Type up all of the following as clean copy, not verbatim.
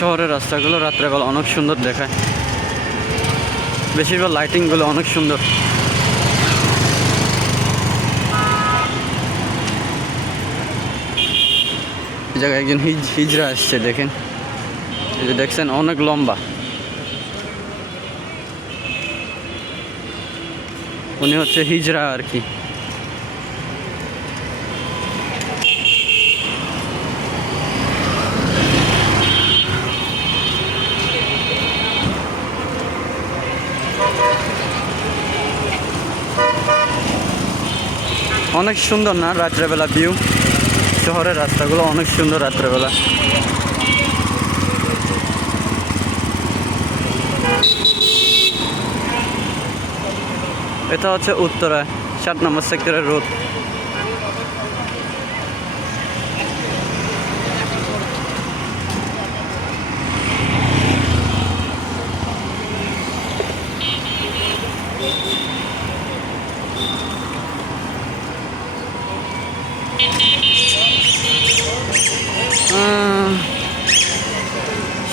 শহরের রাস্তাগুলো রাত্রেবেলা অনেক সুন্দর দেখায়, বেশিরভাগ লাইটিংগুলো অনেক সুন্দর। এই জায়গায় একজন হিজড়া আসছে, দেখেন, এই যে দেখছেন অনেক লম্বা, উনি হচ্ছে হিজড়া আর কি। অনেক সুন্দর না রাত্রেবেলা ভিউ? শহরের রাস্তাগুলো অনেক সুন্দর রাত্রেবেলা। এটা হচ্ছে উত্তরা 7 নম্বর সেক্টরের রোড।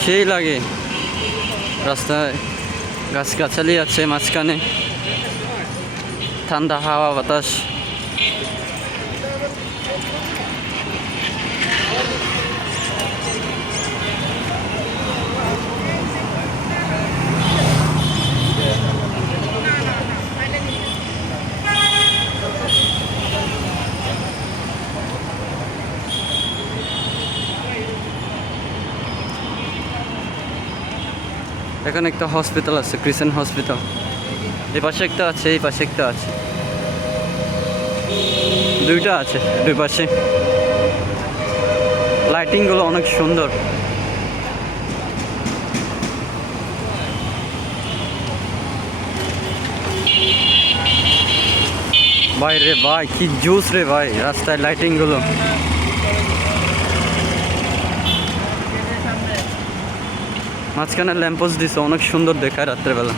সেই লাগে, রাস্তায় গাছগাছালি আছে, মাঝখানে ঠান্ডা হাওয়া বাতাস। এখানে একটা হসপিটাল আছে, ক্রিসেন্ট হসপিটাল। এই পাশে একটা আছে, এই পাশে একটা আছে, দুইটা আছে দুই পাশে। লাইটিংগুলো অনেক সুন্দর। ভাই রে ভাই, কি জুস রে ভাই রাস্তায় লাইটিংগুলো। মাঝখানে ল্যাম্পোস্ট দিছে, অনেক সুন্দর দেখায় রাত্রেবেলা।